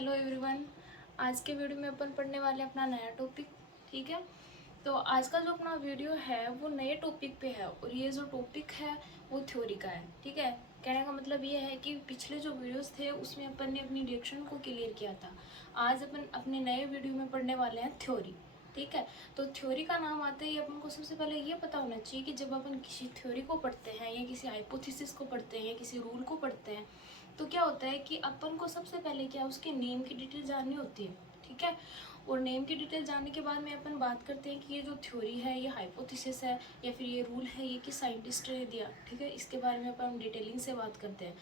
Hello everyone. आज के video में अपन पढ़ने वाले हैं अपना नया टॉपिक। ठीक है, तो आज का जो अपना वीडियो है वो नए टॉपिक पे है और ये जो टॉपिक है वो थ्योरी का है। ठीक है, कहने का मतलब ये है कि पिछले जो वीडियोस थे उसमें अपन ने अपनी रिएक्शन को क्लियर किया था। आज अपन अपने नए वीडियो में पढ़ने वाले हैं थ्योरी। ठीक है, तो थ्योरी का नाम आते ही अपन को सबसे पहले ये पता होना चाहिए कि जब अपन किसी थ्योरी को पढ़ते हैं या किसी हाइपोथेसिस को पढ़ते हैं या किसी रूल को पढ़ते हैं तो क्या होता है कि अपन को सबसे पहले क्या उसके नेम की डिटेल जाननी होती है। ठीक है, और नेम की डिटेल जानने के बाद में अपन बात करते हैं कि ये जो थ्योरी है ये हाइपोथेसिस है या फिर ये रूल है ये किस साइंटिस्ट ने दिया। ठीक है, इसके बारे में अपन डिटेलिंग से बात करते हैं।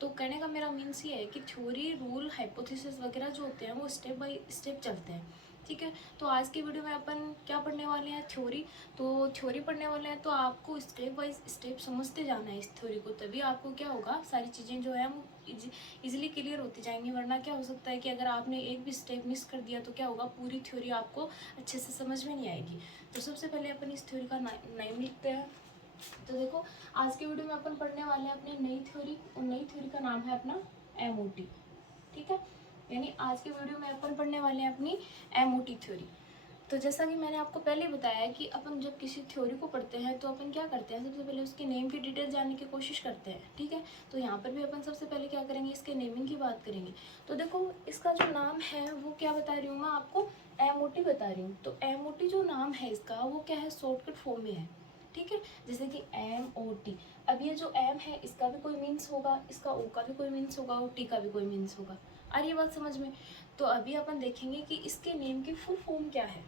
तो कहने का मेरा मीन्स ये है कि थ्योरी रूल हाइपोथेसिस वगैरह जो होते हैं वो स्टेप बाय स्टेप चलते हैं। ठीक है, तो आज की वीडियो में अपन क्या पढ़ने वाले हैं, थ्योरी। तो थ्योरी पढ़ने वाले हैं तो आपको स्टेप बाय स्टेप समझते जाना है इस थ्योरी को, तभी आपको क्या होगा सारी चीज़ें जो है वो इजीली क्लियर होती जाएंगी। वरना क्या हो सकता है कि अगर आपने एक भी स्टेप मिस कर दिया तो क्या होगा, पूरी थ्योरी आपको अच्छे से समझ में नहीं आएगी। तो सबसे पहले अपन इस थ्योरी का नाम लिखते हैं। तो देखो, आज के वीडियो में अपन पढ़ने वाले हैं अपनी नई थ्योरी और नई थ्योरी का नाम है अपना MOT। ठीक है, यानी आज के वीडियो में अपन पढ़ने वाले हैं अपनी MOT थ्योरी। तो जैसा कि मैंने आपको पहले ही बताया है कि अपन जब किसी थ्योरी को पढ़ते हैं तो अपन क्या करते हैं, सबसे पहले उसके नेम की डिटेल जानने की कोशिश करते हैं। ठीक है, तो यहाँ पर भी अपन सबसे पहले क्या करेंगे, इसके नेमिंग की बात करेंगे। तो देखो, इसका जो नाम है वो क्या बता रही हूँ मैं आपको, MOT बता रही हूँ। तो MOT जो नाम है इसका वो क्या है, शॉर्टकट फॉर्म में है। ठीक है, जैसे कि MOT। अब ये जो M है इसका भी कोई मीन्स होगा, इसका O का भी कोई मीन्स होगा और T का भी कोई मीन्स होगा। आ रही है बात समझ में। तो अभी अपन देखेंगे कि इसके नेम की फुल फॉर्म क्या है।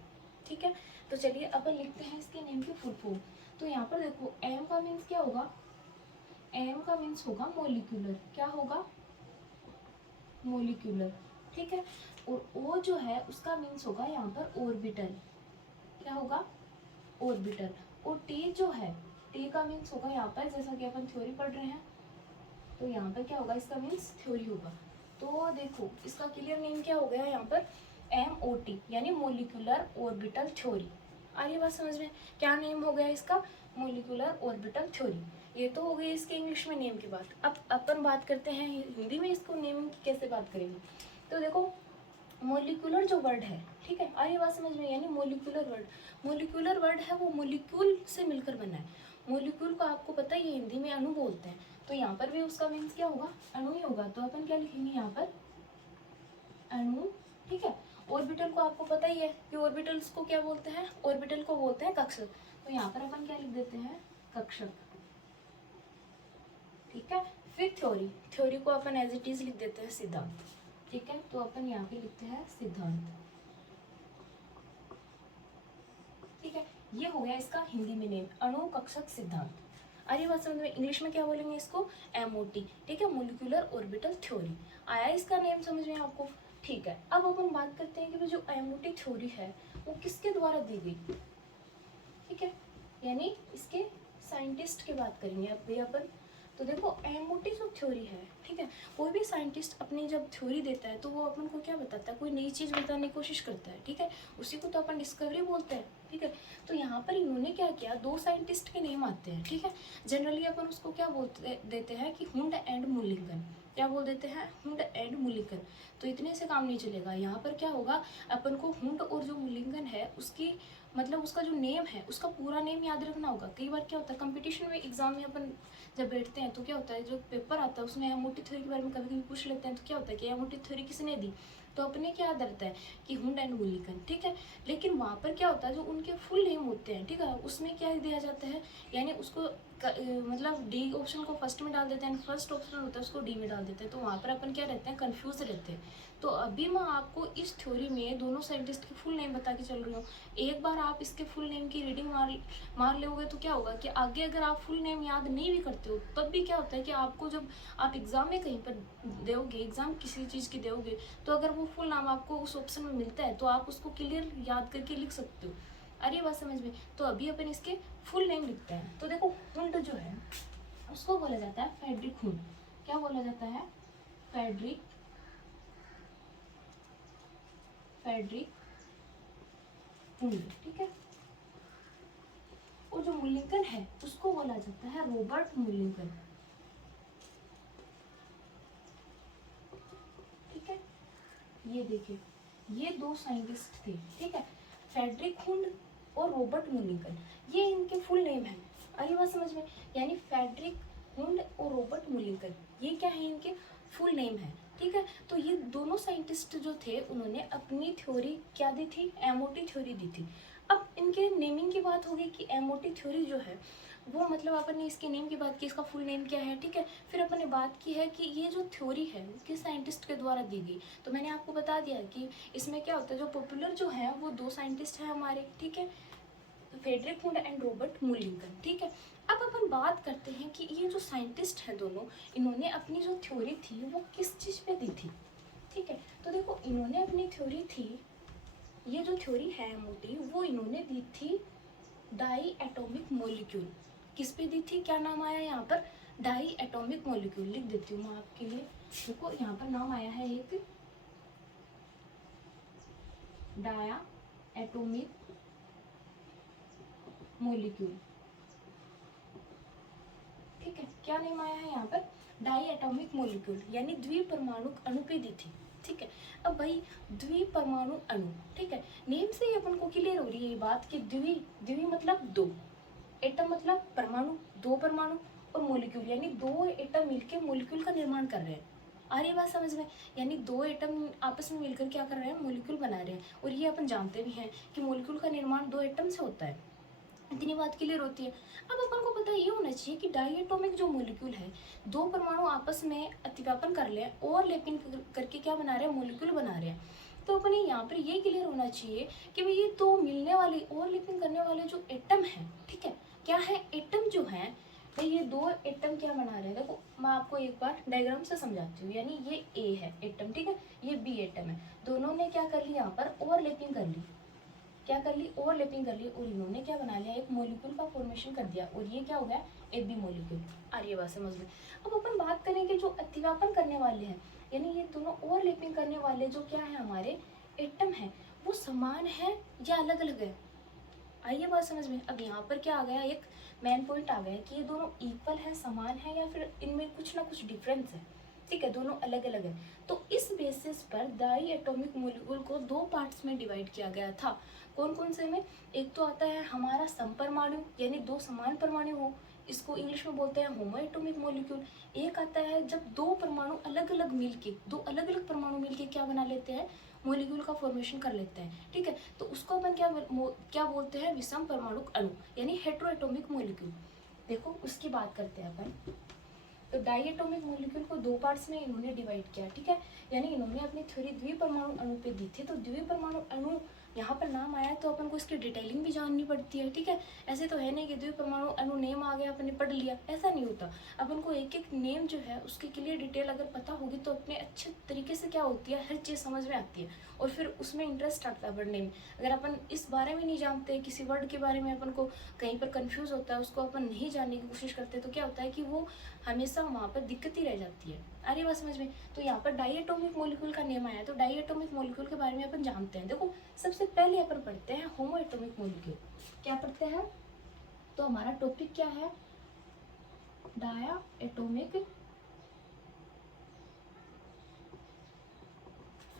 ठीक है, तो चलिए अपन लिखते हैं इसके नेम की फुल फॉर्म। तो यहाँ पर देखो, एम का मीन्स क्या होगा, एम का मीन्स होगा मोलिक्यूलर। क्या होगा, मोलिक्यूलर। ठीक है, और ओ जो है उसका मीन्स होगा यहाँ पर ऑर्बिटल। क्या होगा, ऑर्बिटल। और टी जो है, टी का मीन्स होगा यहाँ पर, जैसा कि अपन थ्योरी पढ़ रहे हैं तो यहाँ पर क्या होगा, इसका मीन्स थ्योरी होगा। तो देखो इसका क्लियर नेम क्या हो गया यहाँ पर, MOT यानी मोलिकुलर ऑर्बिटल थ्योरी। आ रही बात समझ में, क्या नेम हो गया इसका, मोलिकुलर ऑर्बिटल थ्योरी। ये तो हो गई इसके इंग्लिश में नेम की बात। अब अपन बात करते हैं हिंदी में इसको नेम की कैसे बात करेंगे। तो देखो, मोलिकुलर जो वर्ड है, ठीक है, आ रही बात समझ में, यानी मोलिकुलर वर्ड, मोलिकुलर वर्ड है वो मोलिक्यूल से मिलकर बना है। मोलिक्यूल को आपको पता ही है हिंदी में अणु बोलते हैं, तो यहाँ पर भी उसका मीन्स क्या होगा, अणु ही होगा। तो अपन क्या लिखेंगे यहाँ पर, अणु। ठीक है, ऑर्बिटल को आपको पता ही है कि ऑर्बिटल्स को क्या बोलते हैं, ऑर्बिटल को बोलते हैं कक्षक। तो यहाँ पर अपन क्या लिख देते हैं, कक्षक। ठीक है, फिर थ्योरी, थ्योरी को अपन एज इट इज लिख देते हैं सिद्धांत। ठीक है, तो अपन यहाँ पे लिखते हैं सिद्धांत। ठीक है, ये हो गया इसका हिंदी में नेम, अणु कक्षक सिद्धांत। अरे बात समझ में, इंग्लिश में क्या बोलेंगे इसको, MOT। ठीक है, मोलिकुलर ऑर्बिटल थ्योरी। आया इसका नेम समझ में आपको। ठीक है, अब अपन बात करते हैं कि जो MOT थ्योरी है वो किसके द्वारा दी गई। ठीक है, यानी इसके साइंटिस्ट की बात करेंगे अब भी अपन। तो देखो, MOT जो थ्योरी है, ठीक है, कोई भी साइंटिस्ट अपनी जब थ्योरी देता है तो वो अपन को क्या बताता है, कोई नई चीज़ बताने की कोशिश करता है। ठीक है, उसी को तो अपन डिस्कवरी बोलते हैं। ठीक है, तो यहाँ पर इन्होंने क्या किया, दो साइंटिस्ट के नेम आते हैं। ठीक है, जनरली अपन उसको क्या बोलते देते हैं कि हुंड एंड मुलिंगन। क्या बोल देते हैं, हुंड एंड मुलिंगन। तो इतने से काम नहीं चलेगा, यहाँ पर क्या होगा, अपन को हुंड और जो मुलिंगन है उसकी मतलब उसका जो नेम है उसका पूरा नेम याद रखना होगा। कई बार क्या होता है, कंपटीशन में एग्जाम में अपन जब बैठते हैं तो क्या होता है, जो पेपर आता है उसमें MOT थ्योरी के बारे में कभी कभी पूछ लेते हैं। तो क्या होता है कि MOT थ्योरी किसने दी, तो अपने क्या याद रहता है कि हुंड एंड मुलिगन। ठीक है, लेकिन वहाँ पर क्या होता है, जो उनके फुल नेम होते हैं, ठीक है, उसमें क्या दिया जाता है, यानी उसको मतलब D ऑप्शन को फर्स्ट में डाल देते हैं, फर्स्ट ऑप्शन होता है उसको D में डाल देते हैं। तो वहाँ पर अपन क्या रहते हैं, कंफ्यूज रहते हैं। तो अभी मैं आपको इस थ्योरी में दोनों साइंटिस्ट के फुल नेम बता के चल रही हूँ। एक बार आप इसके फुल नेम की रीडिंग मार लोगे तो क्या होगा कि आगे अगर आप फुल नेम याद नहीं भी करते हो तब भी क्या होता है कि आपको जब आप एग्जाम में कहीं पर दोगे, एग्जाम किसी चीज़ की दोगे, तो अगर वो फुल नाम आपको उस ऑप्शन में मिलता है तो आप उसको क्लियर याद करके लिख सकते हो। अरे बात समझ में। तो अभी अपन इसके फुल नेम लिखते हैं। तो देखो, हुंड जो है उसको बोला जाता है फ्रेडरिक हुंड। क्या बोला जाता है, फ्रेडरिक, फ्रेडरिक हुंड। ठीक है, और जो मुलिंगन है उसको बोला जाता है रॉबर्ट मुलिंगन। ठीक है, ये देखिए, ये दो साइंटिस्ट थे, ठीक है, फ्रेडरिक हुंड और रॉबर्ट मुलिंगन, ये इनके फुल नेम है। आई बात समझ में? यानी फ्रेडरिक हुंड और रॉबर्ट मुलिंगन, ये क्या है, इनके फुल नेम है, ठीक है। तो ये दोनों साइंटिस्ट जो थे उन्होंने अपनी थ्योरी क्या दी थी, एमओटी थ्योरी दी थी। अब इनके नेमिंग की बात होगी कि एमओटी थ्योरी जो है वो मतलब अपन ने इसके नेम की बात की, इसका फुल नेम क्या है, ठीक है। फिर अपन ने बात की है कि ये जो थ्योरी है किस साइंटिस्ट के द्वारा दी गई। तो मैंने आपको बता दिया कि इसमें क्या होता है, जो पॉपुलर जो है वो दो साइंटिस्ट हैं हमारे, ठीक है, फ्रेडरिक हुंड एंड रॉबर्ट मुलिंगन, ठीक है। अब अपन बात करते हैं कि ये जो साइंटिस्ट हैं दोनों, इन्होंने अपनी जो थ्योरी थी वो किस चीज़ पे दी थी, ठीक है। तो देखो, इन्होंने अपनी थ्योरी थी, ये जो थ्योरी है मोटी, वो इन्होंने दी थी डाई एटॉमिक मॉलिक्यूल। किस पे दी थी, क्या नाम आया यहाँ पर, डाई एटॉमिक मॉलिक्यूल। लिख देती हूँ मैं आपके लिए, देखो यहाँ पर नाम आया है एक डाया एटॉमिक मॉलिक्यूल, ठीक है। क्या नेम आया है यहाँ पर, डाई एटॉमिक मॉलिक्यूल, यानी द्विपरमाणु अणु पे दी थी, ठीक है। अब भाई द्विपरमाणु अणु, ठीक है, नेम से ही अपन को क्लियर हो रही है ये बात कि द्वि मतलब दो, एटम मतलब परमाणु, दो परमाणु, और मॉलिक्यूल यानी दो एटम मिलकर मॉलिक्यूल का निर्माण कर रहे हैं। आ रही बात समझ में? यानी दो एटम आपस में मिलकर क्या कर रहे हैं, मॉलिक्यूल बना रहे हैं। और ये अपन जानते भी हैं कि मॉलिक्यूल का निर्माण दो एटम से होता है, इतनी बात क्लियर होती है। अब अपन को पता ये होना चाहिए कि डाईएटॉमिक जो मॉलिक्यूल है, दो परमाणु आपस में अतिव्यापन कर ले, ओवरलैपिंग करके क्या बना रहे हैं, मॉलिक्यूल बना रहे हैं। तो अपने यहाँ पर ये क्लियर होना चाहिए कि भाई ये दो मिलने वाले, ओवरलैपिंग करने वाले जो एटम है, ठीक है, क्या है, एटम जो है भाई, ये दो एटम क्या बना रहे हैं। देखो मैं आपको एक बार डायग्राम से समझाती हूँ। यानी ये ए है एटम, ठीक है, ये बी एटम है, दोनों ने क्या कर लिया, यहाँ पर ओवरलैपिंग कर ली, क्या कर ली, ओवरलैपिंग कर ली, और इन्होंने क्या बना लिया, एक मॉलिक्यूल का फॉर्मेशन कर दिया, और ये क्या हो गया, ए बी मॉलिक्यूल। आ रही है बात समझ में? अब अपन बात करेंगे जो अतिव्यापन करने वाले हैं, यानी ये दोनों ओवरलैपिंग करने वाले जो क्या है हमारे एटम है, वो समान है या अलग अलग है। आइए बात समझ में? अब यहाँ पर क्या आ गया, एक मेन पॉइंट आ गया कि ये दोनों इक्वल है, समान है, या फिर इनमें कुछ ना कुछ डिफरेंस है, ठीक है, दोनों अलग अलग है। तो इस बेसिस पर डाई एटॉमिक मॉलिक्यूल को दो पार्ट्स में डिवाइड किया गया था। कौन कौन से में? एक तो आता है हमारा समपरमाणु, यानी दो समान परमाणु हो, इसको इंग्लिश में बोलते हैं होमो एटॉमिक मॉलिक्यूल। एक आता है जब दो परमाणु अलग अलग मिलके, दो अलग अलग परमाणु मिलके क्या बना लेते हैं, मॉलिक्यूल का फॉर्मेशन कर लेते हैं, ठीक है। तो उसको अपन क्या बोलते हैं, विषम परमाणु अणु, यानी हेटेरोएटॉमिक मॉलिक्यूल। देखो उसकी बात करते हैं अपन। तो डाईएटॉमिक मॉलिक्यूल को दो पार्ट्स में इन्होंने डिवाइड किया, ठीक है, यानी इन्होंने अपनी थ्योरी द्विपरमाणु अणु पे दी थी। तो द्विपरमाणु अणु यहाँ पर नाम आया तो अपन को इसकी डिटेलिंग भी जाननी पड़ती है, ठीक है। ऐसे तो है नहीं कि द्विपरमाणु अणु नेम आ गया अपन ने पढ़ लिया, ऐसा नहीं होता। अपन को एक एक नेम जो है उसकी क्लियर डिटेल अगर पता होगी तो अपने अच्छे तरीके से क्या होती है, हर चीज़ समझ में आती है, और फिर उसमें इंटरेस्ट आता है पढ़ने में। अगर अपन इस बारे में नहीं जानते, किसी वर्ड के बारे में अपन को कहीं पर कंफ्यूज होता है, उसको अपन नहीं जानने की कोशिश करते, तो क्या होता है कि वो हमेशा वहाँ पर दिक्कत ही रह जाती है। अरे बात समझ में? तो यहाँ पर डाईएटॉमिक मॉलिक्यूल का नेम आया, तो डाईएटॉमिक मॉलिक्यूल के बारे में अपन जानते हैं। देखो सबसे पहले अपन पढ़ते हैं होमो एटॉमिक मॉलिक्यूल। क्या पढ़ते हैं? तो हमारा टॉपिक क्या है, डाया एटॉमिक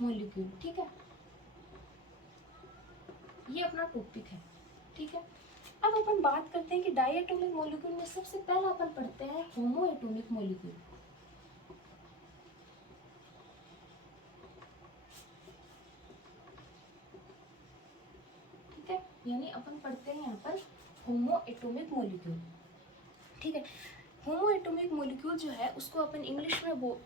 मॉलिक्यूल, ठीक है, ये अपना टॉपिक है, ठीक है। अब अपन बात करते हैं कि डाईएटॉमिक मॉलिक्यूल में सबसे पहला अपन पढ़ते हैं होमो एटॉमिक मॉलिक्यूल, ठीक है, यानी अपन पढ़ते हैं यहाँ पर होमो एटॉमिक मॉलिक्यूल, ठीक है। होमो एटॉमिक मॉलिक्यूल जो है उसको अपन इंग्लिश में वो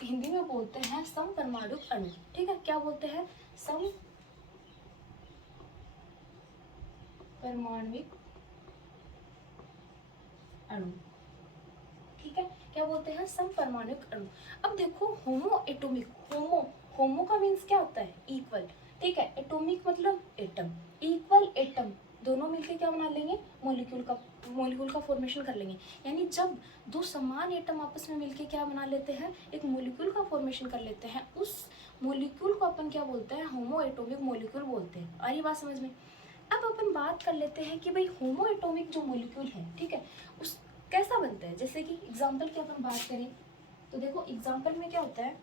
हिंदी में बोलते हैं समपरमाणु अणु, ठीक है। क्या बोलते हैं? समपरमाणविक अणु, ठीक है। क्या बोलते हैं? समपरमाणुक अणु। अब देखो होमो एटॉमिक, होमो का मीन्स क्या होता है, इक्वल, ठीक है, एटॉमिक मतलब एटम, इक्वल एटम, दोनों मिलकर क्या बना लेंगे, मॉलिक्यूल का फॉर्मेशन कर लेंगे। यानी जब दो समान एटम आपस में मिलकर क्या बना लेते हैं, एक मॉलिक्यूल का फॉर्मेशन कर लेते हैं, उस मॉलिक्यूल को अपन क्या बोलते हैं, होमो एटॉमिक मॉलिक्यूल बोलते हैं। आ रही बात समझ में? अब अपन बात कर लेते हैं कि भाई होमो एटॉमिक जो मॉलिक्यूल है, ठीक है, उस कैसा बनता है। जैसे कि एग्जाम्पल की अपन बात करें तो देखो एग्जाम्पल में क्या होता है,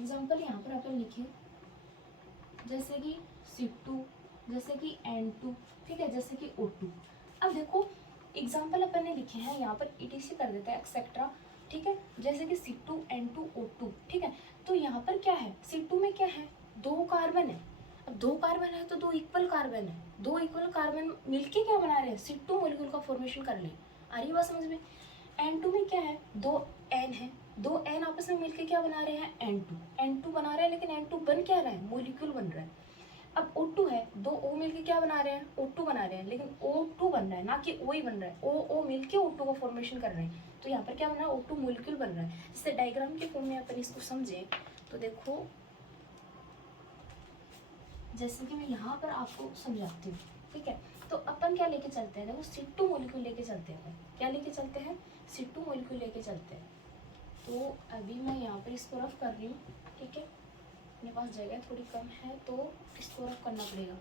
एग्जाम्पल यहाँ पर अपन लिखे जैसे कि C2, जैसे कि N2, ठीक है, जैसे कि O2। अब देखो एग्जाम्पल अपन ने लिखे हैं यहाँ पर ETC कर देते हैं एक्सेट्रा, ठीक है, जैसे कि C2, N2, O2, ठीक है। तो यहाँ पर क्या है, C2 में क्या है, 2 कार्बन है। अब 2 कार्बन है तो 2 इक्वल कार्बन है, 2 इक्वल कार्बन मिलके क्या बना रहे हैं, C2 मॉलिक्यूल का फॉर्मेशन कर ले। आ रही बात समझ में। N2 में क्या है, 2 N है, 2 N आपस में मिलके क्या बना रहे हैं, N2 बना रहे हैं, लेकिन N2 बन क्या रहा है, मॉलिक्यूल बन रहा है। अब O2 है, 2 O मिलके क्या बना रहे हैं, O2 बना रहे हैं, लेकिन O2 बन रहा है, ना कि O ही बन रहा है। O मिलके O2 का फॉर्मेशन कर रहे हैं, तो यहाँ पर क्या बन रहा है, O2 मॉलिक्यूल बन रहा है। इससे डायग्राम के फॉर्म में अपन इसको समझें तो देखो, जैसे कि मैं यहाँ पर आपको समझाती हूँ, ठीक है। तो अपन क्या लेके चलते हैं, देखो C2 मॉलिक्यूल लेके चलते हैं। क्या लेके चलते हैं, C2 मॉलिक्यूल लेके चलते हैं। तो अभी मैं यहाँ पर इसको रफ कर रही हूँ, ठीक है, मेरे पास जगह थोड़ी कम है तो इसको रफ करना पड़ेगा।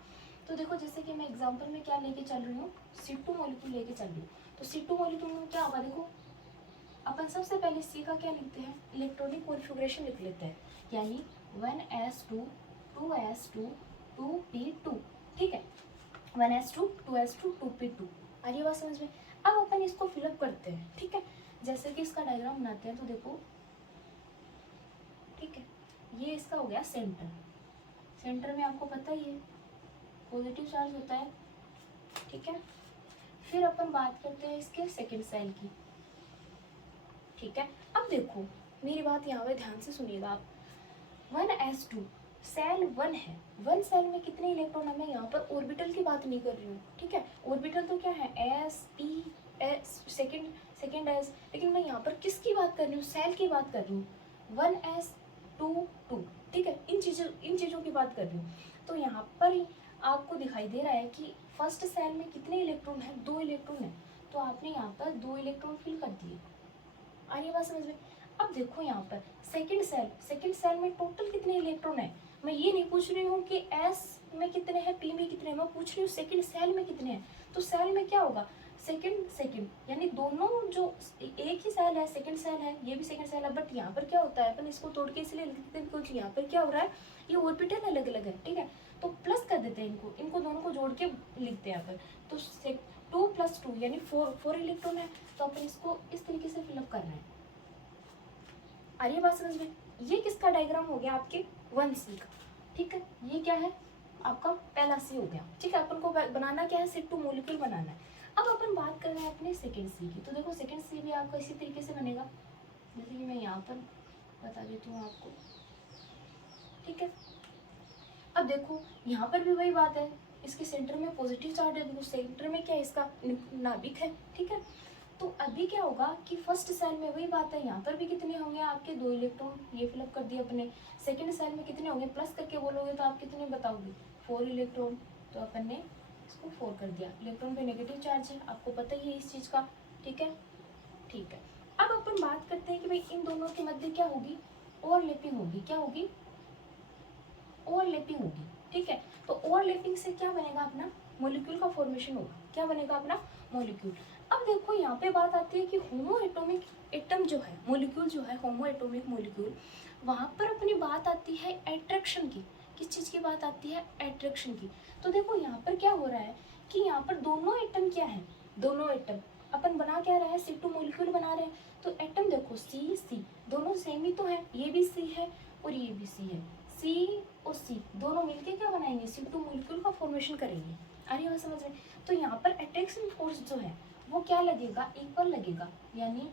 तो देखो जैसे कि मैं एग्जांपल में क्या लेके चल रही हूँ, C2 मॉलिक्यूल लेके चल रही हूँ। तो C2 मॉलिक्यूल में क्या होगा, देखो अपन सबसे पहले C का क्या लिखते हैं, इलेक्ट्रॉनिक कॉन्फ़िगरेशन लिख लेते हैं, यानी 1s2 2s2 2p2, ठीक है, 1s2 2s2 2p2। आ रही बात समझ में। अब अपन इसको फिलअप करते हैं, ठीक है, जैसे कि इसका डायग्राम बनाते हैं। तो देखो, ठीक है, ये इसका हो गया सेंटर। सेंटर में आपको पता ही है पॉजिटिव चार्ज होता है, ठीक है। फिर अपन बात करते हैं इसके सेकंड सेल की, ठीक है। अब देखो मेरी बात यहाँ पे ध्यान से सुनिएगा आप। 1s2 सेल 1 है, 1 सेल में कितने इलेक्ट्रॉन है, मैं यहाँ पर ऑर्बिटल की बात नहीं कर रही हूँ, ठीक है। ऑर्बिटल तो क्या है, s p s second s, लेकिन मैं यहाँ पर किसकी बात कर रही हूँ, सेल की बात कर रही हूँ। 1s2 2, ठीक है, इन चीज़ों की बात कर रही हूँ। तो यहाँ पर आपको दिखाई दे रहा है कि फर्स्ट सेल में कितने इलेक्ट्रॉन है, 2 इलेक्ट्रॉन है, तो आपने यहाँ पर 2 इलेक्ट्रॉन फिल कर दिए। आइए बात समझ में। अब देखो यहाँ पर सेकंड सेल में टोटल कितने इलेक्ट्रॉन है, मैं ये नहीं पूछ रही हूँ कि S में कितने हैं, P में कितने हैं, मैं पूछ रही हूँ सेकंड सेल में कितने हैं। तो सेल में क्या होगा, सेकंड यानी दोनों जो एक ही सेल है, सेकंड सेल है, ये भी सेकंड सेल है, बट यहाँ पर क्या होता है, अपन इसको तोड़ के इसलिए लिखते हैं क्योंकि यहाँ पर क्या हो रहा है, ये ऑर्बिटल अलग अलग है, ठीक है। तो प्लस कर देते हैं इनको दोनों को जोड़ के लिखते हैं अपन। तो 2 + 2 यानी 4 इलेक्ट्रॉन है, तो अपन इसको इस तरीके से फिलअप कर रहे हैं। आ रही है बात समझ में। ये किसका डायग्राम हो गया, आपके 1C का, ठीक है। ये क्या है, आपका पहला C हो गया, ठीक है। अपन को बनाना क्या है, C2 मॉलिक्यूल बनाना है। अब अपन बात कर रहे हैं अपने सेकेंड C की। तो देखो सेकेंड C भी आपका इसी तरीके से बनेगा, जैसे कि मैं यहाँ पर बता देती हूँ आपको, ठीक है। अब देखो यहाँ पर भी वही बात है, इसके सेंटर में पॉजिटिव चार्ज है, देखो सेंटर में क्या है, इसका नाभिक है, ठीक है। तो अभी क्या होगा कि फर्स्ट सेल में वही बात है, यहाँ पर भी कितने होंगे आपके, 2 इलेक्ट्रॉन, ये फिलअप कर दिए अपने। सेकंड सेल में कितने होंगे, प्लस करके बोलोगे तो आप कितने बताओगे, 4 इलेक्ट्रॉन, तो अपन ने इसको 4 कर दिया। इलेक्ट्रॉन पे नेगेटिव चार्ज है, आपको पता ही है इस चीज़ का, ठीक है, ठीक है। अब अपन बात करते हैं कि भाई इन दोनों के मध्य क्या होगी, ओवरलैपिंग होगी। क्या होगी, ओवरलैपिंग होगी, ठीक है। तो ओवरलैपिंग से क्या बनेगा, अपना मॉलिक्यूल का फॉर्मेशन होगा। क्या बनेगा, अपना मॉलिक्यूल। अब देखो यहाँ पे बात आती है कि होमो एटॉमिक एटम जो है, मॉलिक्यूल जो है, होमो एटॉमिक मॉलिक्यूल, वहाँ पर अपनी बात आती है एट्रैक्शन की। किस चीज़ की बात आती है, एट्रैक्शन की। तो देखो यहाँ पर क्या हो रहा है कि यहाँ पर दोनों एटम क्या है, दोनों एटम अपन बना क्या रहे हैं, C2 मॉलिक्यूल बना रहे हैं। तो एटम देखो C दोनों सेम ही तो है, ये भी C है और ये भी C है, C और C दोनों मिलके क्या बनाएंगे, C2 मॉलिक्यूल का फॉर्मेशन करेंगे। आ रही है बात समझ में। तो यहाँ पर अट्रैक्शन फोर्स जो है वो क्या लगेगा, इक्वल लगेगा, यानी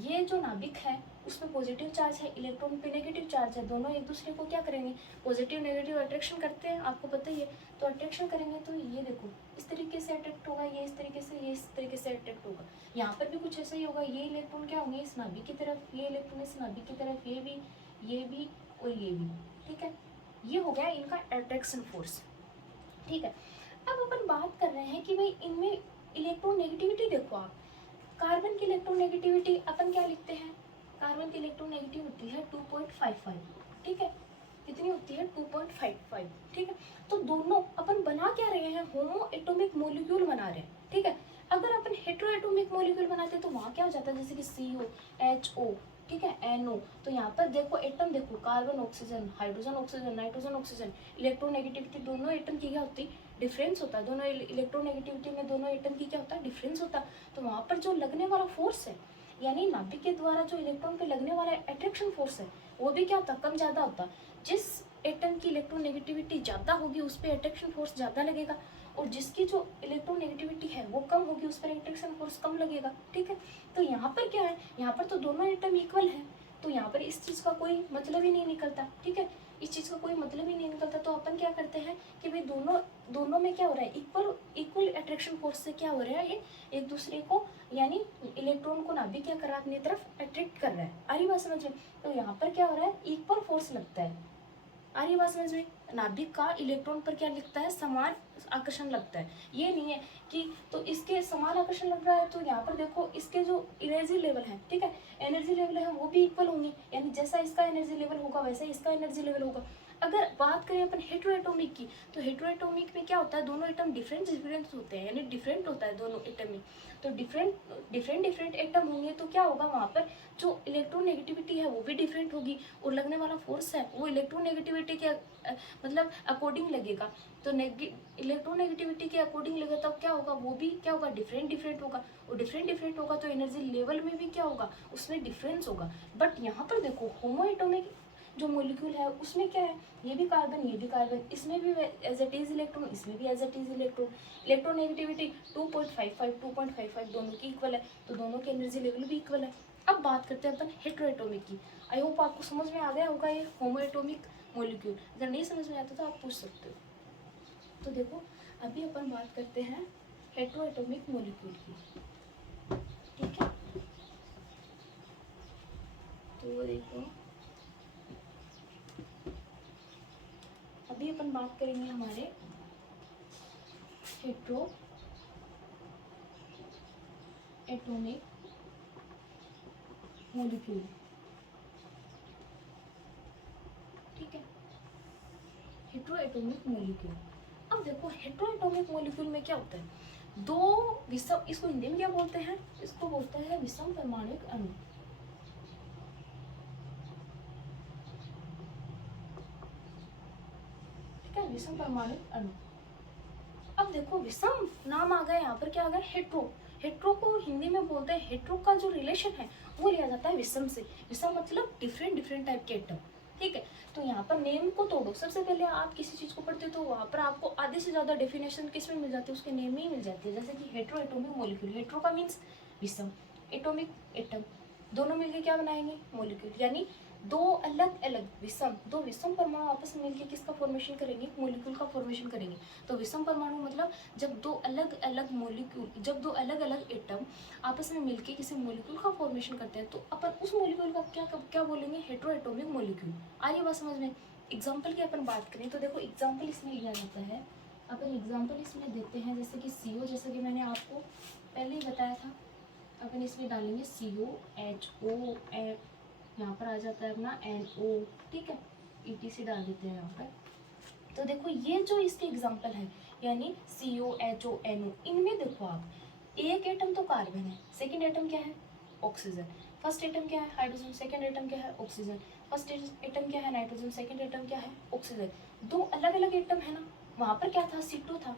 ये जो नाभिक है उसमें पॉजिटिव चार्ज है, इलेक्ट्रॉन पे नेगेटिव चार्ज है, दोनों एक दूसरे को क्या करेंगे, पॉजिटिव नेगेटिव अट्रैक्शन करते हैं, आपको पता ही है। तो अट्रैक्शन करेंगे तो ये देखो इस तरीके से अट्रैक्ट होगा, ये इस तरीके से, ये इस तरीके से अट्रैक्ट होगा। यहाँ पर भी कुछ ऐसा ही होगा, ये इलेक्ट्रॉन क्या होंगे इस नाभिक की तरफ, ये इलेक्ट्रॉन इस नाभिक की तरफ, ये भी और ये भी, ठीक है। ये हो गया इनका अट्रैक्शन फोर्स, ठीक है। अब अपन बात कर रहे हैं कि भाई इनमें इलेक्ट्रॉन नेगेटिविटी देखो आप, कार्बन की इलेक्ट्रॉन नेगेटिविटी अपन क्या लिखते हैं, कार्बन की इलेक्ट्रॉन नेगेटिव होती है 2.55, ठीक है। कितनी होती है, 2.55, ठीक है। तो दोनों अपन बना क्या रहे हैं, होमो एटॉमिक मॉलिक्यूल बना रहे हैं, ठीक है। अगर अपन हेटेरो एटॉमिक मॉलिक्यूल बनाते तो वहाँ क्या हो जाता है, जैसे कि CO HO, ठीक है, NO। तो यहाँ पर देखो एटम, देखो carbon oxygen, hydrogen oxygen, nitrogen oxygen, electronegativity दोनों एटम की क्या होती है, डिफरेंस होता है। दोनों इलेक्ट्रोनेगेटिविटी में दोनों एटम की क्या होता है, डिफरेंस होता है। तो वहाँ पर जो लगने वाला फोर्स है, यानी नाभिक के द्वारा जो इलेक्ट्रॉन पे लगने वाला अट्रैक्शन फोर्स है, वो भी क्या होता है, कम ज़्यादा होता है। जिस एटम की इलेक्ट्रोनेगेटिविटी ज़्यादा होगी उस पर अट्रैक्शन फोर्स ज़्यादा लगेगा, और जिसकी जो इलेक्ट्रोनेगेटिविटी है वो कम होगी उस पर अट्रैक्शन फोर्स कम लगेगा। ठीक है, तो यहाँ पर क्या है, यहाँ पर तो दोनों एटम इक्वल है, तो यहाँ पर इस चीज़ का कोई मतलब ही नहीं निकलता। ठीक है, इस चीज़ का कोई मतलब ही नहीं निकलता। तो अपन क्या करते हैं कि भाई दोनों में क्या हो रहा है, इक्वल अट्रैक्शन फोर्स से क्या हो रहा है, ये एक दूसरे को, यानी इलेक्ट्रॉन को नाभिक क्या कर रहा है, अपनी तरफ अट्रैक्ट कर रहा है। आ रही बात समझ में? तो यहाँ पर क्या हो रहा है, इक्वल फोर्स लगता है। आ रही बात समझ में? नाभिक का इलेक्ट्रॉन पर क्या लगता है, समान आकर्षण लगता है। ये नहीं है कि तो इसके समान आकर्षण लग रहा है, तो यहाँ पर देखो इसके जो एनर्जी लेवल है, ठीक है, एनर्जी लेवल है वो भी इक्वल होंगे, यानी जैसा इसका एनर्जी लेवल होगा वैसा इसका एनर्जी लेवल होगा। अगर बात करें अपन हेटेरोएटॉमिक की, तो हेटेरोएटॉमिक में क्या होता है, दोनों एटम डिफरेंट होते हैं, यानी डिफरेंट होता है दोनों एटम में। तो डिफरेंट एटम होंगे तो क्या होगा, वहाँ पर जो इलेक्ट्रोनेगेटिविटी है वो भी डिफरेंट होगी, और लगने वाला फोर्स है वो इलेक्ट्रोनेगेटिविटी के मतलब अकॉर्डिंग लगेगा। तो इलेक्ट्रोनेगेटिविटी के अकॉर्डिंग लगेगा, तब क्या होगा, वो भी क्या होगा, डिफरेंट होगा, और डिफरेंट होगा तो एनर्जी लेवल में भी क्या होगा, उसमें डिफरेंस होगा। बट यहाँ पर देखो होमोएटॉमिक जो मॉलिक्यूल है उसमें क्या है, ये भी कार्बन, इसमें भी एज इट इज इलेक्ट्रॉन, इसमें भी as it is electron. Electronegativity 2.55 दोनों की इक्वल है, तो दोनों के एनर्जी लेवल भी इक्वल है। अब बात करते हैं अपन हेटेरोएटॉमिक की। आई होप आपको समझ में आ गया होगा ये होमोएटॉमिक मॉलिक्यूल। अगर नहीं समझ में आता तो आप पूछ सकते हो। तो देखो अभी अपन बात करते हैं हेटेरोएटॉमिक मॉलिक्यूल की, ठीक है। तो देखो अभी अपन बात करेंगे हमारे हेटेरोएटॉमिक मॉलिक्यूल, ठीक है, हेटेरोएटॉमिक मॉलिक्यूल। अब देखो हेटेरोएटॉमिक मॉलिक्यूल में क्या होता है, दो विषम, इसको हिंदी में क्या बोलते हैं, इसको बोलते हैं विषम परमाणुक अणु। ठीक है, विषम परमाणुक अणु। अब देखो विषम नाम आ गया, यहाँ पर क्या आ गया, हेट्रो को हिंदी में बोलते हैं, हेट्रो का जो रिलेशन है वो लिया जाता है विषम से। विषम मतलब डिफरेंट टाइप के एटम। ठीक है, तो यहाँ पर नेम को तोड़ो। सबसे पहले आप किसी चीज को पढ़ते हो तो वहाँ पर आपको आधे से ज्यादा डेफिनेशन किस में मिल जाती है, उसके नेम में ही मिल जाती है। जैसे कि हेटेरोएटॉमिक मॉलिक्यूल, हेट्रो का मीन्स विषम, एटॉमिक एटम, दोनों मिलकर क्या बनाएंगे, मॉलिक्यूल। यानी दो विषम परमाणु आपस में मिलकर किसका फॉर्मेशन करेंगे, मॉलिक्यूल का फॉर्मेशन करेंगे। तो विषम परमाणु मतलब जब दो अलग अलग एटम आपस में मिलकर किसी मॉलिक्यूल का फॉर्मेशन करते हैं, तो अपन उस मॉलिक्यूल का क्या बोलेंगे, हेटेरोएटॉमिक मॉलिक्यूल। आइए बात समझ में। एग्जाम्पल की अपन बात करें तो देखो एग्जाम्पल इसमें लिया जाता है, अपन एग्जाम्पल इसमें देते हैं, जैसे कि CO, जैसे कि मैंने आपको पहले ही बताया था। अपन इसमें डालेंगे CO, HO, यहाँ पर आ जाता है अपना NO, ठीक है, ETC डाल देते हैं यहाँ पर। तो देखो ये जो इसके एग्जाम्पल है, यानी CO, HO, NO, इनमें देखो आप, एक एटम तो कार्बन है, सेकेंड एटम क्या है, ऑक्सीजन। फर्स्ट एटम क्या है, हाइड्रोजन। सेकेंड एटम क्या है, ऑक्सीजन। फर्स्ट एटम क्या है, नाइट्रोजन। सेकेंड एटम क्या है, ऑक्सीजन। दो अलग अलग एटम है ना, वहाँ पर क्या था, C2 था,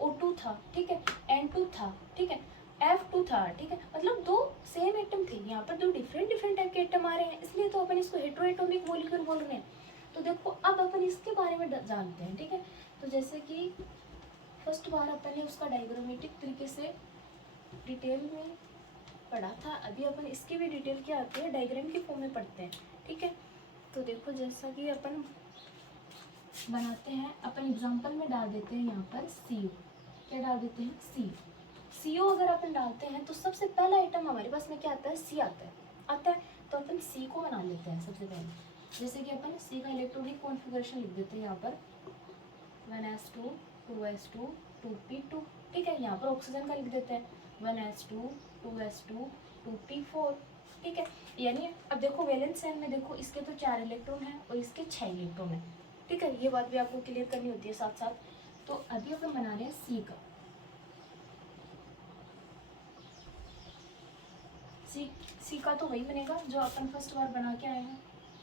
O2 था, ठीक है, N2 था, ठीक है, F2 था, ठीक है, मतलब दो सेम एटम थे, यहाँ पर दो डिफरेंट टाइप के एटम आ रहे हैं, इसलिए तो अपन इसको हेटेरोएटॉमिक मॉलिक्यूल बोल रहे हैं। तो देखो अब अपन इसके बारे में जानते हैं, ठीक है। तो जैसे कि फर्स्ट बार अपन ने उसका डायग्रामेटिक तरीके से डिटेल में पढ़ा था, अभी अपन इसकी भी डिटेल क्या आती है, डायग्राम के फॉर्म में पढ़ते हैं, ठीक है। तो देखो जैसा कि अपन बनाते हैं, अपन एग्जाम्पल में डाल देते हैं यहाँ पर CO, क्या डाल देते हैं, CO अगर अपन डालते हैं तो सबसे पहला आइटम हमारे पास में क्या आता है, C आता है। तो अपन C को बना लेते हैं सबसे पहले। जैसे कि अपन C का इलेक्ट्रॉनिक कॉन्फ़िगरेशन लिख देते हैं यहाँ पर 1s2 2s2 2p2, ठीक है। यहाँ पर ऑक्सीजन का लिख देते हैं 1s2 2s2 2p4, ठीक है। यानी अब देखो वैलेंस शेल में देखो इसके तो 4 इलेक्ट्रॉन हैं और इसके 6 इलेक्ट्रॉन हैं, ठीक है। ये बात भी आपको क्लियर करनी होती है साथ साथ। तो अभी अपन बना रहे हैं C का। सी का तो वही बनेगा जो अपन फर्स्ट बार बना के आए हैं,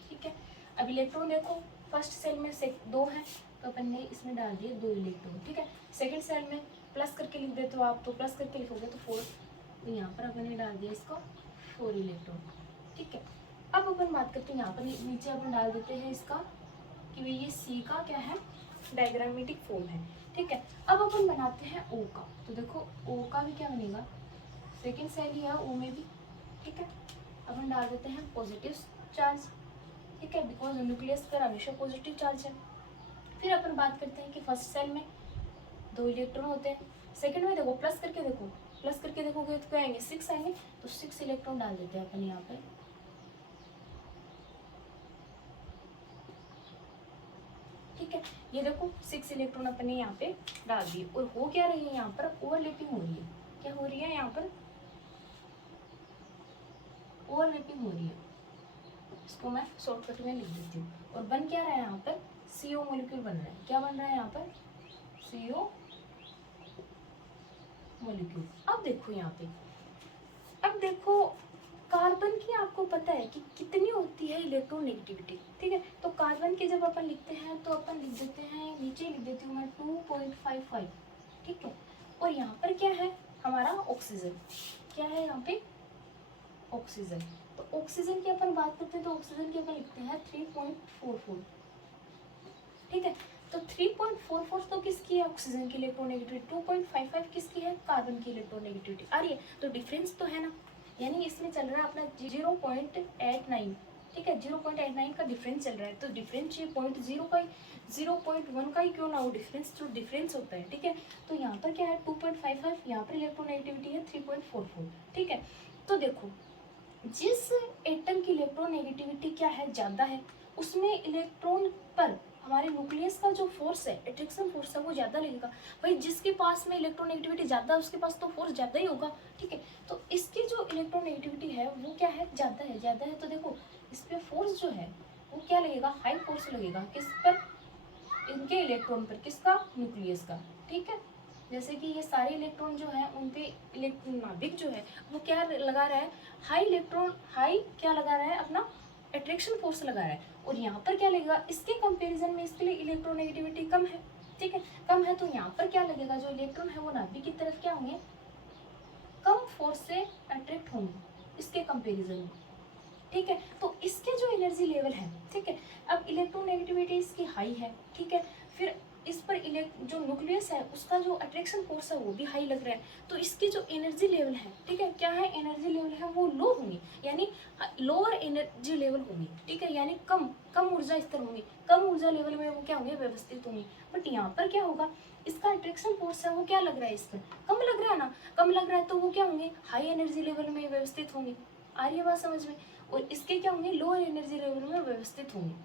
ठीक है। अब इलेक्ट्रॉन देखो, फर्स्ट सेल में से 2 है तो अपन ने इसमें डाल दिए 2 इलेक्ट्रॉन, ठीक है। सेकंड सेल में प्लस करके लिख देते हो आप, तो प्लस करके लिखोगे तो 4, तो यहाँ पर अपन ने डाल दिया इसको 4 इलेक्ट्रॉन, ठीक है। अब अपन बात करते हैं यहाँ पर नीचे अपन डाल देते हैं इसका कि भाई ये सी का क्या है, डायग्रामेटिक फॉर्म है, ठीक है। अब अपन बनाते हैं ओ का, तो देखो ओ का भी क्या बनेगा, सेकेंड सेल ही है ओ में भी, ठीक है। अपन डाल देते हैं पॉजिटिव चार्ज, ठीक है, बिकॉज न्यूक्लियस पर हमेशा पॉजिटिव चार्ज है। फिर अपन बात करते हैं कि फर्स्ट सेल में 2 इलेक्ट्रॉन होते हैं, सेकंड में देखो प्लस करके देखो, प्लस करके देखोगे तो क्या आएंगे 6 आएंगे, तो 6 इलेक्ट्रॉन डाल देते हैं अपन यहाँ पे, ठीक है। ये देखो 6 इलेक्ट्रॉन अपन ने यहाँ पे डाल दिए, और हो क्या रही है यहाँ पर, ओवरलैपिंग हो रही है, क्या हो रही है यहाँ पर, ओवरलैपिंग हो रही है। इसको मैं शॉर्टकट में लिख देती हूँ, और बन क्या रहा है यहाँ पर, CO मॉलिक्यूल बन रहा है, क्या बन रहा है यहाँ पर, CO मॉलिक्यूल। अब देखो यहाँ पे, अब देखो कार्बन की आपको पता है कि कितनी होती है इलेक्ट्रोनेगेटिविटी, ठीक है। तो कार्बन के जब अपन लिखते हैं तो अपन लिख देते हैं, नीचे लिख देती हूँ मैं 2.55, ठीक है। और यहाँ पर क्या है हमारा ऑक्सीजन, क्या है यहाँ पे ऑक्सीजन, तो ऑक्सीजन की अपन बात करते हैं तो ऑक्सीजन की अपन लिखते हैं 3.44, ठीक है। तो 3.44 तो किसकी है, ऑक्सीजन की इलेक्ट्रोनेगेटिविटी, 2.55 किसकी है, कार्बन की इलेक्ट्रोनेगेटिविटी। आ रही है, तो डिफरेंस तो है ना, यानी इसमें चल रहा है अपना 0.89, ठीक है, 0.89 का डिफरेंस चल रहा है। तो डिफरेंस ये 0.0 का ही, 0.1 का ही क्यों ना हो, डिफरेंस जो डिफरेंस होता है, ठीक है। तो यहाँ पर क्या है 2.55, यहाँ पर इलेक्ट्रोनेगेटिविटी है 3.44, ठीक है। तो देखो जिस एटम की इलेक्ट्रोनेगेटिविटी क्या है, ज़्यादा है, उसमें इलेक्ट्रॉन पर हमारे न्यूक्लियस का जो फोर्स है, अट्रैक्शन फोर्स है, वो ज़्यादा लगेगा। भाई जिसके पास में इलेक्ट्रोनेगेटिविटी ज़्यादा है उसके पास तो फोर्स ज़्यादा ही होगा, ठीक है। तो इसकी जो इलेक्ट्रोनेगेटिविटी है वो क्या है, ज़्यादा है, ज़्यादा है। तो देखो इस पर फोर्स जो है वो क्या लगेगा, हाई फोर्स लगेगा, किस पर, इनके इलेक्ट्रॉन पर, किसका, न्यूक्लियस का, ठीक है। जैसे कि ये सारे इलेक्ट्रॉन जो है उन पे नाभिक जो है वो क्या लगा रहा है, हाई इलेक्ट्रॉन, हाई क्या लगा रहा है अपना अट्रैक्शन फोर्स लगा रहा है। और यहाँ पर क्या लगेगा, इसके कंपैरिजन में इसके लिए इलेक्ट्रोनेगेटिविटी कम है, ठीक है, कम है। तो यहाँ पर क्या लगेगा, जो इलेक्ट्रॉन है वो नाभिक की तरफ क्या होंगे, कम फोर्स से अट्रैक्ट होंगे इसके कंपैरिजन में, ठीक है। तो इसके जो एनर्जी लेवल है, ठीक है, अब इलेक्ट्रोनेगेटिविटी इसकी हाई है, ठीक है। फिर इस पर जो न्यूक्लियस है उसका जो अट्रैक्शन फोर्स है वो भी हाई लग रहा है, तो इसकी जो एनर्जी लेवल है, ठीक है, क्या है, एनर्जी लेवल है वो लो होंगी, यानी लोअर एनर्जी लेवल होंगी, ठीक है, यानी कम कम ऊर्जा स्तर होंगी, कम ऊर्जा लेवल में वो क्या होंगे, व्यवस्थित होंगी। बट यहाँ पर क्या होगा, इसका अट्रैक्शन फोर्स है वो क्या लग रहा है, इस पर कम लग रहा है ना, कम लग रहा है, तो वो क्या होंगे, हाई एनर्जी लेवल में व्यवस्थित होंगे। आ रही है बात समझ में, और इसके क्या होंगे, लोअर एनर्जी लेवल में व्यवस्थित होंगे,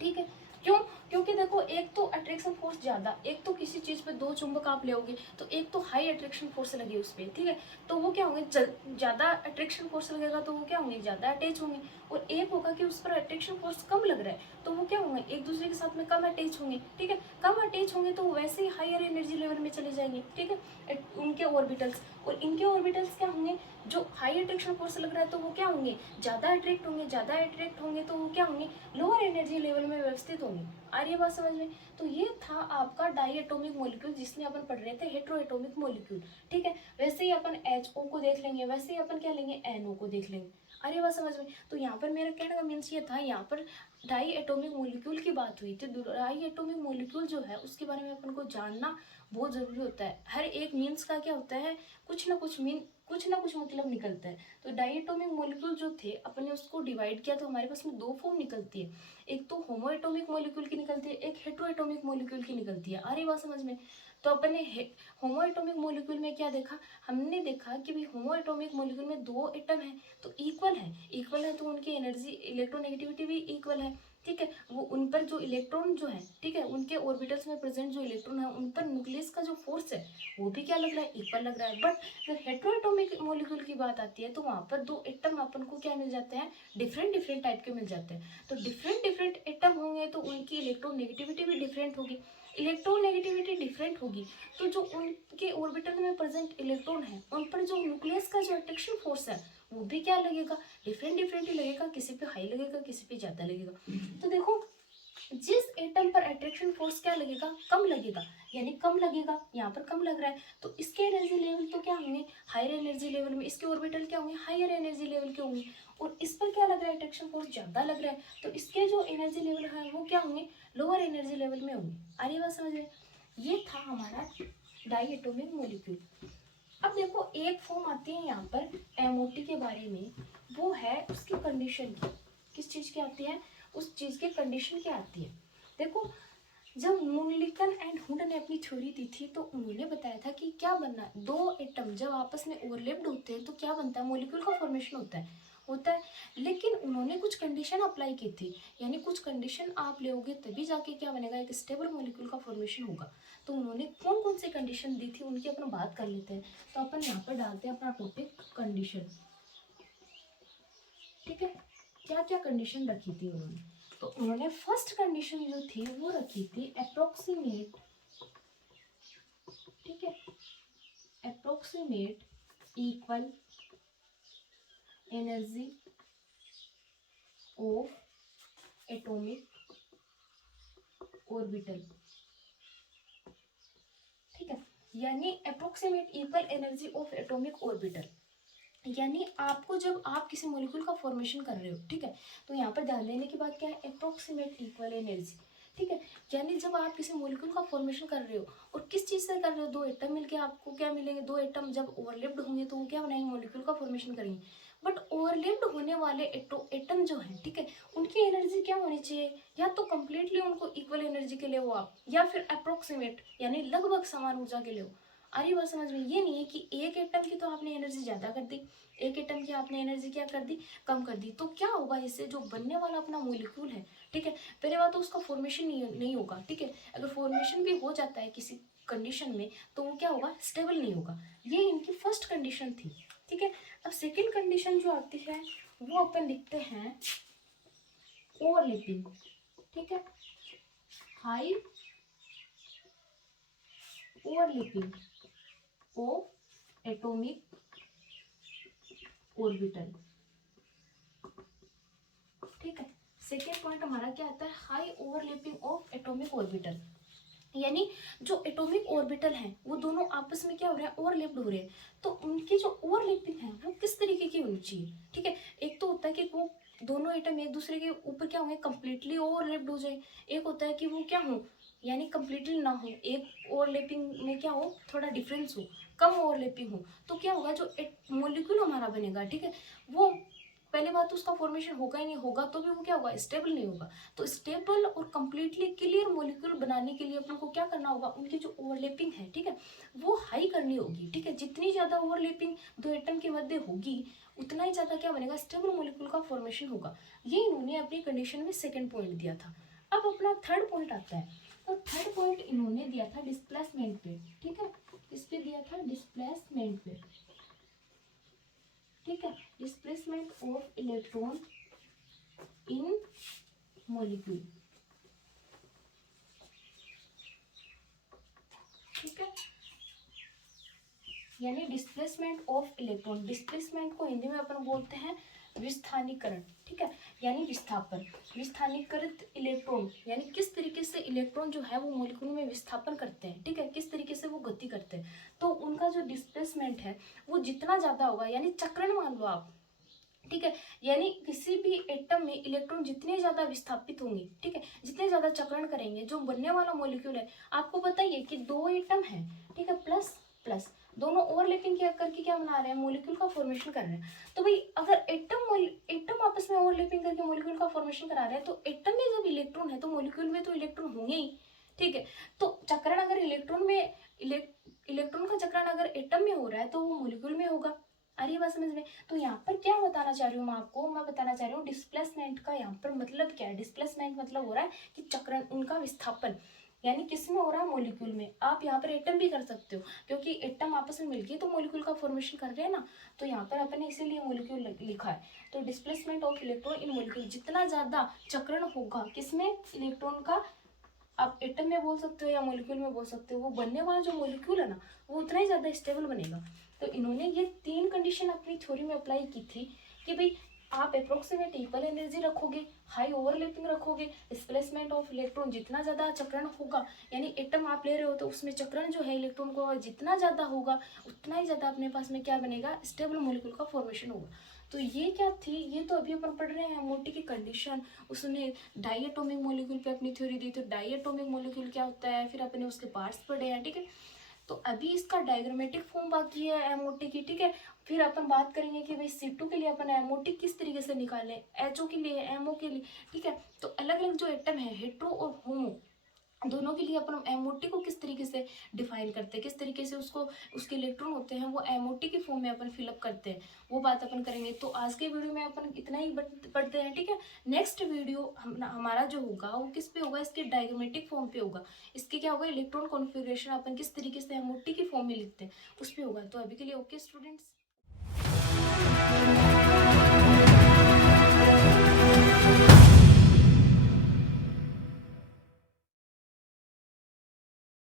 ठीक है। क्यों, क्योंकि देखो एक तो अट्रैक्शन फोर्स ज्यादा, एक तो किसी चीज पे 2 चुंबक आप लेओगे तो एक तो हाई अट्रैक्शन फोर्स लगे उस पर, ठीक है, तो वो क्या होंगे, ज्यादा अट्रैक्शन फोर्स लगेगा तो वो क्या होंगे, ज्यादा अटैच होंगे। और एक होगा कि उस पर अट्रैक्शन फोर्स कम लग रहा है तो वो क्या होंगे, एक दूसरे के साथ में कम अटैच होंगे, ठीक है। कम अटैच होंगे तो वो वैसे ही हायर एनर्जी लेवल में चले जाएंगे, ठीक है, उनके ऑर्बिटल्स। और इनके ऑर्बिटल्स क्या होंगे, जो हाई अट्रैक्शन फोर्स लग रहा है तो वो क्या होंगे, ज्यादा अट्रैक्ट होंगे, ज्यादा अट्रैक्ट होंगे तो वो क्या होंगे, लोअर एनर्जी लेवल में व्यवस्थित होंगे। आ रही है बात समझ में। तो ये था आपका डाई एटॉमिक मॉलिक्यूल, जिसमें अपन पढ़ रहे थे हेट्रो एटॉमिक मॉलिक्यूल, ठीक है। वैसे ही अपन HO को देख लेंगे, वैसे ही अपन क्या लेंगे, NO को देख लेंगे। आ रही है बात समझ में। तो यहाँ पर मेरा कहने का मीन्स ये था, यहाँ पर डाई एटॉमिक मॉलिक्यूल की बात हुई थी। डाई एटॉमिक मॉलिक्यूल जो है उसके बारे में अपन को जानना बहुत ज़रूरी होता है। हर एक मीन्स का क्या होता है, कुछ ना कुछ मतलब निकलता है। तो डायटोमिक मॉलिक्यूल जो थे अपन ने उसको डिवाइड किया तो हमारे पास में 2 फॉर्म निकलती है, एक तो होमो एटॉमिक मॉलिक्यूल की निकलती है, एक हेट्रो एटॉमिक मॉलिक्यूल की निकलती है। आ रही बात समझ में। तो अपन ने होमो एटॉमिक मॉलिक्यूल में क्या देखा, हमने देखा कि भाई होमो एटॉमिक मॉलिक्यूल में 2 एटम है तो इक्वल है तो उनकी एनर्जी इलेक्ट्रोनेगेटिविटी भी इक्वल है, ठीक है। वो उन पर जो इलेक्ट्रॉन जो है, ठीक है, उनके ऑर्बिटल्स में प्रेजेंट जो इलेक्ट्रॉन है उन पर न्यूक्लियस का जो फोर्स है वो भी क्या लग रहा है, इक्वल लग रहा है। बट जब हेट्रोएटॉमिक मॉलिक्यूल की बात आती है तो वहाँ पर 2 एटम अपन को क्या मिल जाते हैं, डिफरेंट टाइप के मिल जाते हैं। तो डिफरेंट एटम होंगे तो उनकी इलेक्ट्रोनेगेटिविटी भी डिफरेंट होगी। इलेक्ट्रोनेगेटिविटी डिफरेंट होगी तो जो उनके ऑर्बिटल में प्रेजेंट इलेक्ट्रॉन है उन पर जो न्यूक्लियस का जो अट्रैक्शन फोर्स है वो भी क्या लगेगा, डिफरेंट डिफरेंट ही लगेगा, किसी पे हाई लगेगा, किसी पे ज़्यादा लगेगा। तो देखो जिस एटम पर अट्रैक्शन फोर्स क्या लगेगा, कम लगेगा, यानी कम लगेगा, यहाँ पर कम लग रहा है, तो इसके एनर्जी लेवल तो क्या होंगे, हायर एनर्जी लेवल में, इसके ऑर्बिटल क्या होंगे, हायर एनर्जी लेवल के होंगे। और इस पर क्या लग रहा है, अट्रैक्शन फोर्स ज़्यादा लग रहा है, तो इसके जो एनर्जी लेवल है वो क्या होंगे, लोअर एनर्जी लेवल में होंगे। आ रही बात समझ में? ये था हमारा डाई एटोमिक मोलिक्यूल। अब देखो एक फॉर्म आती है यहाँ पर एमओटी के बारे में, वो है उसकी कंडीशन की, किस चीज़ की आती है, उस चीज़ की कंडीशन क्या आती है। देखो जब मुरलीकन एंड हुड ने अपनी थ्योरी दी थी तो उन्होंने बताया था कि क्या बनना है, दो एटम जब आपस में ओवरलैप्ड होते हैं तो क्या बनता है, मॉलिक्यूल का फॉर्मेशन होता है। लेकिन उन्होंने कुछ कंडीशन अप्लाई की थी, यानी कुछ कंडीशन आप लोगे तभी जाके क्या बनेगा, एक स्टेबल मॉलिक्यूल का फॉर्मेशन होगा। तो उन्होंने कौन कौन सी कंडीशन दी थी उनकी अपन बात कर लेते हैं। तो अपन यहाँ पर डालते हैं अपना टॉपिक कंडीशन। ठीक है, क्या क्या कंडीशन रखी थी उन्होंने। तो उन्होंने फर्स्ट कंडीशन जो थी वो रखी थी अप्रोक्सीमेट, ठीक है, approximate equal energy of atomic orbital. ठीक है, यानी approximate equal energy of atomic orbital, यानी आपको जब आप किसी मॉलिक्यूल का फॉर्मेशन कर रहे हो, ठीक है, तो यहाँ पर ध्यान देने की बात क्या है, अप्रोक्सीमेट इक्वल एनर्जी। ठीक है, यानी जब आप किसी मॉलिक्यूल का फॉर्मेशन कर रहे हो और किस चीज़ से कर रहे हो, दो एटम मिलके आपको क्या मिलेंगे, दो एटम जब ओवरलैप्ड होंगे तो वो क्या बनाएंगे, मॉलिक्यूल का फॉर्मेशन करेंगे। बट ओवरलैप्ड होने वाले एटम जो है, ठीक है, उनकी एनर्जी क्या होनी चाहिए, या तो कंप्लीटली उनको इक्वल एनर्जी के ले हो आप, या फिर अप्रोक्सीमेट यानी लगभग समान ऊर्जा के ले हो। आ रही बात समझ में? ये नहीं है कि एक एटम की तो आपने एनर्जी ज़्यादा कर दी, एक एटम की आपने एनर्जी क्या कर दी, कम कर दी। तो क्या होगा, इससे जो बनने वाला अपना मॉलिक्यूल है, ठीक है, पहले बात तो उसका फॉर्मेशन नहीं होगा। ठीक है, अगर फॉर्मेशन भी हो जाता है किसी कंडीशन में तो वो क्या होगा, स्टेबल नहीं होगा। ये इनकी फर्स्ट कंडीशन थी। ठीक है, अब सेकेंड कंडीशन जो आती है वो अपन लिखते हैं ओवरलैपिंग। ठीक है, high overlapping of atomic orbital. ठीक है, सेकेंड पॉइंट हमारा क्या आता है, high overlapping of atomic orbital, यानी जो एटॉमिक ऑर्बिटल हैं वो दोनों आपस में क्या हो रहा है, ओवरलैप्ड हो रहे हैं। तो उनकी जो ओवरलैपिंग है वो किस तरीके की होनी चाहिए। ठीक है, एक तो होता है कि वो दोनों एटम एक दूसरे के ऊपर क्या होंगे, कंप्लीटली ओवरलैप्ड हो जाए। एक होता है कि वो क्या हो, यानी कंप्लीटली ना हो, एक ओवरलैपिंग में क्या हो, थोड़ा डिफरेंस हो, कम ओवरलैपिंग हो। तो क्या होगा, जो मॉलिक्यूल हमारा बनेगा, ठीक है, वो पहले बात तो उसका फॉर्मेशन होगा ही नहीं, होगा तो भी वो क्या होगा, स्टेबल नहीं होगा। तो स्टेबल और कंप्लीटली क्लियर मॉलिक्यूल बनाने के लिए अपन को क्या करना होगा, उनकी जो ओवरलैपिंग है, ठीक है, वो हाई करनी होगी। ठीक है, जितनी ज़्यादा ओवरलैपिंग दो एटम के मध्य होगी उतना ही ज़्यादा क्या बनेगा, स्टेबल मॉलिक्यूल का फॉर्मेशन होगा। ये इन्होंने अपनी कंडीशन में सेकेंड पॉइंट दिया था। अब अपना थर्ड पॉइंट आता है, तो थर्ड पॉइंट इन्होंने दिया था डिस्प्लेसमेंट पे। ठीक है, इस पे दिया था डिस्प्लेसमेंट पे। ठीक है, displacement of electron in molecule. ठीक है, यानी डिस्प्लेसमेंट ऑफ इलेक्ट्रॉन, डिस्प्लेसमेंट को हिंदी में अपन बोलते हैं विस्थानीकरण। ठीक है, यानी विस्थापन, विस्थानीकृत इलेक्ट्रॉन, यानी किस तरीके से इलेक्ट्रॉन जो है वो मॉलिक्यूल में विस्थापन करते हैं। ठीक है, किस तरीके से वो गति करते हैं। तो उनका जो डिस्प्लेसमेंट है वो जितना ज़्यादा होगा, यानी चक्रण मान लो आप। ठीक है, यानी किसी भी एटम में इलेक्ट्रॉन जितने ज्यादा विस्थापित होंगे, ठीक है, जितने ज्यादा चक्रण करेंगे, जो बनने वाला मॉलिक्यूल है, आपको बताइए कि दो एटम है, ठीक है, प्लस प्लस दोनों ओवरलैपिंग क्या करके क्या बना रहे हैं, मॉलिक्यूल का फॉर्मेशन कर रहे हैं। तो भाई अगर एटम आपस में ओवरलैपिंग करके मॉलिक्यूल का फॉर्मेशन करा रहे हैं, तो एटम में जब इलेक्ट्रॉन है तो मॉलिक्यूल में तो इलेक्ट्रॉन होंगे ही। ठीक है, तो चक्रण अगर इलेक्ट्रॉन में इलेक्ट्रॉन का चक्रण अगर एटम में हो रहा है तो वो मॉलिक्यूल में होगा। आ रही बात समझ में? तो यहाँ पर क्या बताना चाह रही हूँ मैं आपको, मैं बताना चाह रही हूँ डिस्प्लेसमेंट का यहाँ पर मतलब क्या है। डिस्प्लेसमेंट मतलब हो रहा है कि चक्रण, उनका विस्थापन, यानी किस में हो रहा है, मॉलिक्यूल में। आप यहाँ पर एटम भी कर सकते हो, क्योंकि एटम आपस में मिलके तो मॉलिक्यूल का फॉर्मेशन कर रहे हैं ना। तो यहाँ पर अपन ने इसीलिए मॉलिक्यूल लिखा है। तो displacement of electron in molecule, जितना ज्यादा चक्रण होगा किसमें, इलेक्ट्रॉन का, आप एटम में बोल सकते हो या मॉलिक्यूल में बोल सकते हो, वो बनने वाला जो मॉलिक्यूल है ना वो उतना ही ज्यादा स्टेबल बनेगा। तो इन्होंने ये 3 कंडीशन अपनी थ्योरी में अप्लाई की थी कि भाई आप अप्रोक्सीमेट इक्वल एनर्जी रखोगे, हाई ओवरलैपिंग रखोगे, डिस्प्लेसमेंट ऑफ इलेक्ट्रॉन जितना ज़्यादा चक्रण होगा, यानी एटम आप ले रहे हो तो उसमें चक्रण जो है इलेक्ट्रॉन को जितना ज़्यादा होगा उतना ही ज़्यादा अपने पास में क्या बनेगा, स्टेबल मॉलिक्यूल का फॉर्मेशन होगा। तो ये क्या थी, ये तो अभी अपन पढ़ रहे हैं एमओटी की कंडीशन। उसने डाइएटोमिक मॉलिक्यूल पे अपनी थ्योरी दी, तो डाइएटोमिक मॉलिक्यूल क्या होता है, फिर अपने उसके पार्ट्स पढ़े हैं, ठीक है। तो अभी इसका डायग्रामेटिक फॉर्म बाकी है एमओटी की, ठीक है। फिर अपन बात करेंगे कि भाई C2 के लिए अपन एमओटी किस तरीके से निकालें, HO के लिए, MO के लिए, ठीक है। तो अलग अलग जो एटम है, हेट्रो और होमो, दोनों के लिए अपन एमओटी को किस तरीके से डिफाइन करते हैं, किस तरीके से उसको, उसके इलेक्ट्रॉन होते हैं वो एमओटी के फॉर्म में अपन फिलअप करते हैं, वो बात अपन करेंगे। तो आज के वीडियो में अपन इतना ही पढ़ते हैं, ठीक है। नेक्स्ट वीडियो हमारा जो होगा वो किस पे होगा, इसके डायग्रामेटिक फॉर्म पे होगा। इसके क्या होगा, इलेक्ट्रॉन कॉन्फ़िगरेशन अपन किस तरीके से एमओटी की फॉर्म में लिखते हैं उस पे होगा। तो अभी के लिए ओके स्टूडेंट्स।